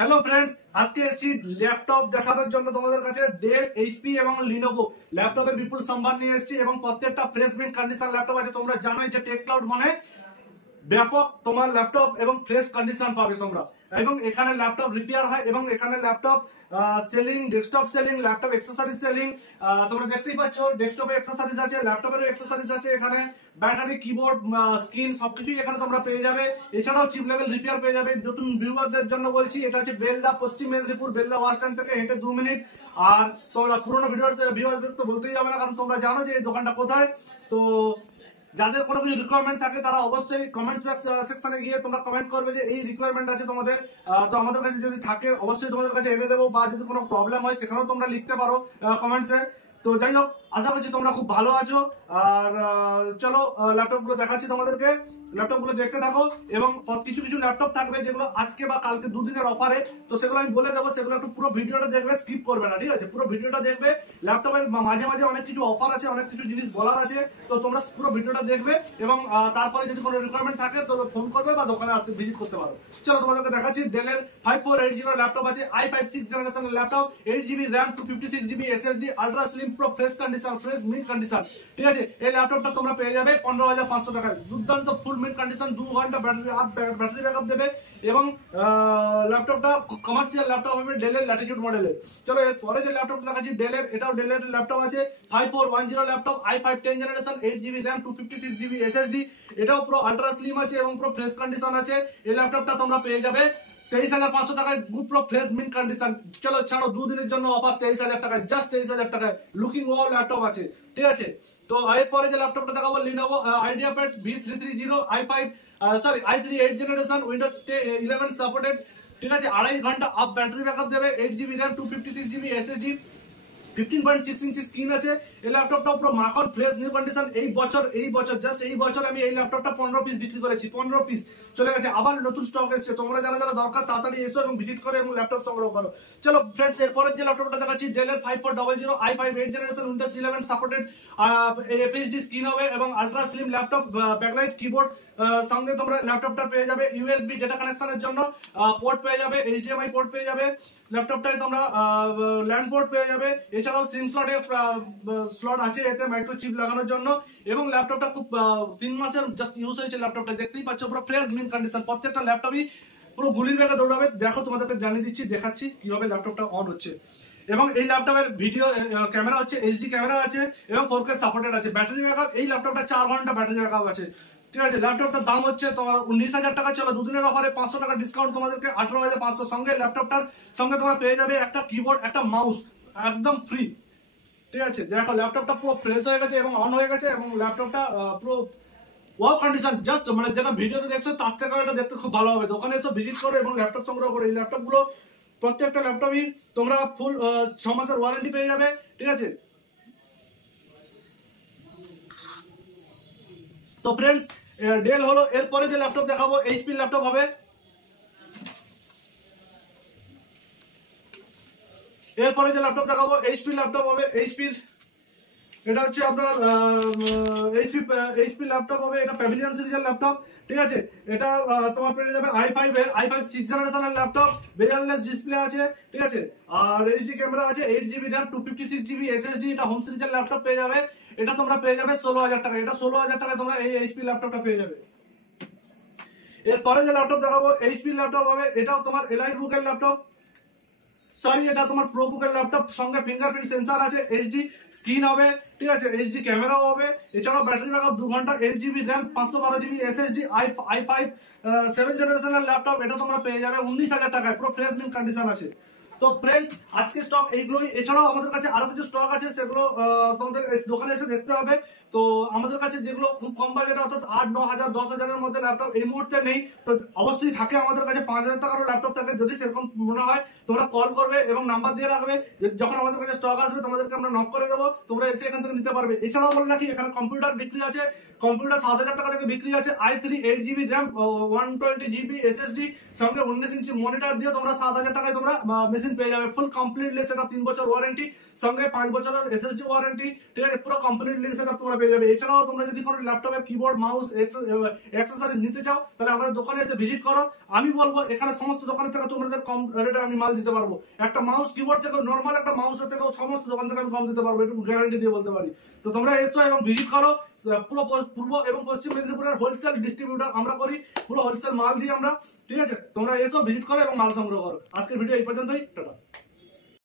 Hello friends, আজকে এসেছি laptop দেখানোর জন্য তোমাদের কাছে। ডেল, এইচপি এবং লিনোভো ল্যাপটপের বিপুল সম্ভার নিয়ে এসেছি এবং প্রত্যেকটা ফ্রেশ মিন্ট কন্ডিশন ল্যাপটপ আছে। তোমরা জানোই যে টেক ক্লাউড মানে ব্যাপক তোমার ল্যাপটপ এবং ফ্রেশ কন্ডিশন পাবে তোমরা। এবং এখানে ল্যাপটপ রিপেয়ার হয় এবং এখানে laptop selling, desktop selling, laptop accessories selling. তোমরা দেখতেই পাচ্ছ ডেস্কটপে অ্যাক্সেসরিজ আছে, ল্যাপটপেরও অ্যাক্সেসরিজ আছে। এখানে ব্যাটারি, কিবোর্ড, স্ক্রিন সবকিছুই এখানে তোমরা পেয়ে যাবে। এছাড়াও চিপ লেভেল রিপেয়ার পেয়ে যাবে। নতুন ভিউয়ারদের জন্য বলছি, এটা হচ্ছে বেলদা, পশ্চিম মেদিনীপুর, বেলদা বাস স্ট্যান্ড থেকে হেঁটে 2 মিনিট। আর তোমরা পুরোনো ভিউয়ারদের তো বলতেই যাবে না, কারণ তোমরা জানো যে এই দোকানটা কোথায়। তো যাদের কোনো কিছু রিকোয়ারমেন্ট থাকে তারা অবশ্যই কমেন্ট সেকশনে গিয়ে তোমরা কমেন্ট করবে যে এই রিকোয়ারমেন্ট আছে তোমাদের। তো আমাদের কাছে যদি থাকে অবশ্যই তোমাদের কাছে এনে দেবো, বা যদি কোনো প্রবলেম হয় সেখানেও তোমরা লিখতে পারো কমেন্টসে। তো যাই হোক, আশা করছি তোমরা খুব ভালো আছো। আর চলো ল্যাপটপ গুলো দেখাচ্ছি তোমাদেরকে। ল্যাপটপ গুলো দেখতে থাকো এবং কিছু কিছু ল্যাপটপ থাকবে যেগুলো আজকে বা কালকে দুদিনের অফারে, তো সেগুলো আমি বলে দেবো। সেগুলো একটু পুরো ভিডিওটা দেখবে, স্কিপ করবে না, ঠিক আছে? পুরো ভিডিওটা দেখবে। ল্যাপটপের মাঝে মাঝে অনেক কিছু অফার আছে, অনেক কিছু জিনিস বলার আছে। তো তোমরা পুরো ভিডিওটা দেখবে এবং তারপরে যদি কোনো রিকোয়ারমেন্ট থাকে তো ফোন করবে বা দোকানে আসতে ভিজিট করতে পারো। চলো তোমাদেরকে দেখাচ্ছি। ডেলের 5480 ল্যাপটপ আছে, i5 6th জেনারেশনের laptop, 8GB RAM, 256GB SSD, ultra slim, pro fresh condition, fresh mint condition, ঠিক আছে? এই ল্যাপটপটা তোমরা পেয়ে যাবে 15,500 টাকায়। দুর্দান্ত ফুল মিন্ট কন্ডিশন, 2 ঘন্টা ব্যাটারি ব্যাকআপ দেবে এবং ল্যাপটপটা কমার্শিয়াল ল্যাপটপ হবে ডেলের ল্যাটিটিউড মডেলের। চলো এরপরে যে ল্যাপটপটা দেখাচ্ছি ডেলের, এটাও ডেলের ল্যাপটপ আছে, 5410 laptop, i5 10 generation, 8GB RAM, 256GB SSD। এটাও পুরো আলট্রা স্লিম আছে এবং পুরো ফ্রেশ কন্ডিশন আছে। এই ল্যাপটপটা তোমরা পেয়ে যাবে 23,500 টাকায়, পুরো ফ্রেশ মিন্ট কন্ডিশন। চলো ছাড়ো, দুদিনের জন্য অফার 23,000 টাকায়, জাস্ট 23,000 টাকায় লুকিং ওয়াও ল্যাপটপ আছে, ঠিক আছে? তো এরপরে যে ল্যাপটপটা দেখাবো Lenovo আইডিয়াপ্যাড V330 i3 8 generation, Windows 11 supported, ঠিক আছে? 2.5 ঘন্টা আপ ব্যাটারি ব্যাকআপ দেবে, 8GB র্যাম, 256GB SSD, 15.6 ইঞ্চি স্ক্রিন আছে। এই ল্যাপটপটা পুরো মাখন ফ্রেশ নিউ কন্ডিশন। এই বছর জাস্ট এই বছর আমি এই ল্যাপটপটা 15 পিস বিক্রি করেছি, 15 পিস চলে গেছে, আবার নতুন স্টক এসেছে। তোমরা যারা যারা দরকার তাড়াতাড়ি এসো এবং ভিজিট করো এবং ল্যাপটপ সংগ্রহ করো। চলো ফ্রেন্ডস, এরপরে যে ল্যাপটপটা দেখাচ্ছি ডেলের 5400 i5 8 generation, Windows 11 supported, FHD screen হবে এবং ultra slim laptop, backlight keyboard. সঙ্গে তোমরা ল্যাপটপটা পেয়ে যাবে USB ডেটা কানেকশনের জন্য পোর্ট পেয়ে যাবে, HDMI পোর্ট পেয়ে যাবে। ল্যাপটপটায় তোমরা ল্যান্ড পোর্ট পেয়ে যাবে। এছাড়াও সিম স্লট আছে এতে মাইক্রোচিপ লাগানোর জন্য। এবং ল্যাপটপটা খুব 3 মাসের জাস্ট ইউজ হয়েছে। ল্যাপটপটা দেখতেই পাচ্ছ পুরো ফ্রেশ মিন্ট কন্ডিশন। প্রত্যেকটা ল্যাপটপই পুরো গুলির বেগে দৌড়াবে। দেখো তোমাদেরকে জানিয়ে দিচ্ছি, দেখাচ্ছি কিভাবে ল্যাপটপটা অন হচ্ছে। এবং এই ল্যাপটপের ভিডিও ক্যামেরা হচ্ছে HD ক্যামেরা আছে এবং 4K সাপোর্টেড আছে। ব্যাটারি ব্যাকআপ এই ল্যাপটপটা 4 ঘন্টা ব্যাটারি ব্যাকআপ আছে, ঠিক আছে? ল্যাপটপটার দাম হচ্ছে তোমার 19,000 টাকা। চলো দুদিনের অফারে 500 টাকা ডিসকাউন্ট তোমাদেরকে 18,500। সঙ্গে ল্যাপটপটার সঙ্গে তোমরা পেয়ে যাবে একটা কিবোর্ড, একটা মাউস একদম ফ্রি, ঠিক আছে? দেখো ল্যাপটপটা পুরো ফ্রেশ হয়ে গেছে এবং অন হয়ে গেছে এবং ল্যাপটপটা পুরো ওয়াও কন্ডিশন। জাস্ট মানে যেটা ভিডিওতে দেখছো তার থেকে এটা দেখতে খুব ভালো হবে। দোকানে এসে ভিজিট করো এবং ল্যাপটপ সংগ্রহ করো। এই ল্যাপটপগুলো প্রত্যেকটা ল্যাপটপই তোমরা ফুল 6 মাসের ওয়ারেন্টি পেয়ে যাবে, ঠিক আছে? তো ফ্রেন্ডস, ডেল হলো। এরপরে যে ল্যাপটপ দেখাবো এইচপি ল্যাপটপ হবে। এরপরে যে ল্যাপটপ দেখাবো এইচপি ল্যাপটপ হবে। এইচপির এটা হচ্ছে আপনার এইচপি ল্যাপটপ হবে। এটা প্যাভিলিয়ন সিরিজের ল্যাপটপ, ঠিক আছে? এটা তোমার পেয়ে যাবে i5 6 জেনারেশনের ল্যাপটপ, বেরিয়ারলেস ডিসপ্লে আছে, ঠিক আছে? আর HD ক্যামেরা আছে, 8GB র্যাম, 256GB SSD। এটা হোম সিরিজের ল্যাপটপ পেয়ে যাবে। এটা তোমরা পেয়ে যাবে 16,000 টাকা। এটা 16,000 টাকায় তোমরা এই এইচপি ল্যাপটপটা পেয়ে যাবে। এরপরে যে ল্যাপটপ দেখাবো এইচপি ল্যাপটপ হবে। এটাও তোমার এলাইট বুকের ল্যাপটপ, এটা তোমার প্রো বুকের ল্যাপটপ। সঙ্গে ফিঙ্গারপ্রিন্ট সেন্সর আছে, HD স্ক্রিন হবে, ঠিক আছে? HD ক্যামেরাও হবে। এছাড়াও ব্যাটারি ব্যাকআপ 2 ঘন্টা, 8GB RAM, 512GB SSD, i5 7 জেনারেশনের ল্যাপটপ। এটা তোমরা পেয়ে যাবে 19,000 টাকায়, পুরো ফ্রেশ মিন্ট কন্ডিশন আছে। তো ফ্রেন্ডস, আজকে স্টক এইগুলোই। এছাড়াও আমাদের কাছে আরো কিছু স্টক আছে, সেগুলো তোমাদের দোকানে এসে দেখতে হবে। তো আমাদের কাছে যেগুলো খুব কম বাজেট, অর্থাৎ 8-9,000 10,000-এর মধ্যে ল্যাপটপ এই মুহূর্তে নেই। তো অবশ্যই থাকে আমাদের কাছে 5,000 টাকারও ল্যাপটপ থাকে। যদি সেরকম মনে হয় তোমরা কল করবে এবং নাম্বার দিয়ে রাখবে। যখন আমাদের কাছে স্টক আসবে তোমাদেরকে আমরা নক করে দেবো, তোমরা এসে এখান থেকে নিতে পারবে। এছাড়াও বলে রাখি, এখানে কম্পিউটার বিক্রি আছে। কম্পিউটার 7,000 টাকা থেকে বিক্রি আছে। i3 8GB RAM, 120GB SSD, সঙ্গে 19 ইঞ্চি মনিটর দিয়ে তোমরা 7,000 টাকায় তোমরা মেশিন পেয়ে যাবে। ফুল কমপ্লিটলি সেটআপ, 3 বছর ওয়ারেন্টি, সঙ্গে 5 বছরের SSD ওয়ারেন্টি, ঠিক আছে? পুরো কমপ্লিটলি সেটআপ তোমরা তোমরা পেয়ে যাবে। এছাড়াও তোমরা যদি কোনো ল্যাপটপের কিবোর্ড মাউস অ্যাক্সেসরিজ নিতে চাও তাহলে আমাদের দোকানে এসে ভিজিট করো। আমি বলবো এখানে সমস্ত দোকানের থেকে তোমাদের কম রেটে আমি মাল দিতে পারবো। একটা মাউস কিবোর্ড থেকে নর্মাল একটা মাউসের থেকেও সমস্ত দোকান থেকে আমি কম দিতে পারবো, একটু গ্যারান্টি দিয়ে বলতে পারি। তো তোমরা এসো এবং ভিজিট করো। পুরো পূর্ব এবং পশ্চিম মেদিনীপুরের হোলসেল ডিস্ট্রিবিউটর আমরা করি, পুরো হোলসেল মাল দিই আমরা। ঠিক আছে, তোমরা এসো ভিজিট করো এবং মাল সংগ্রহ করো। আজকের ভিডিও এই পর্যন্তই, টাটা।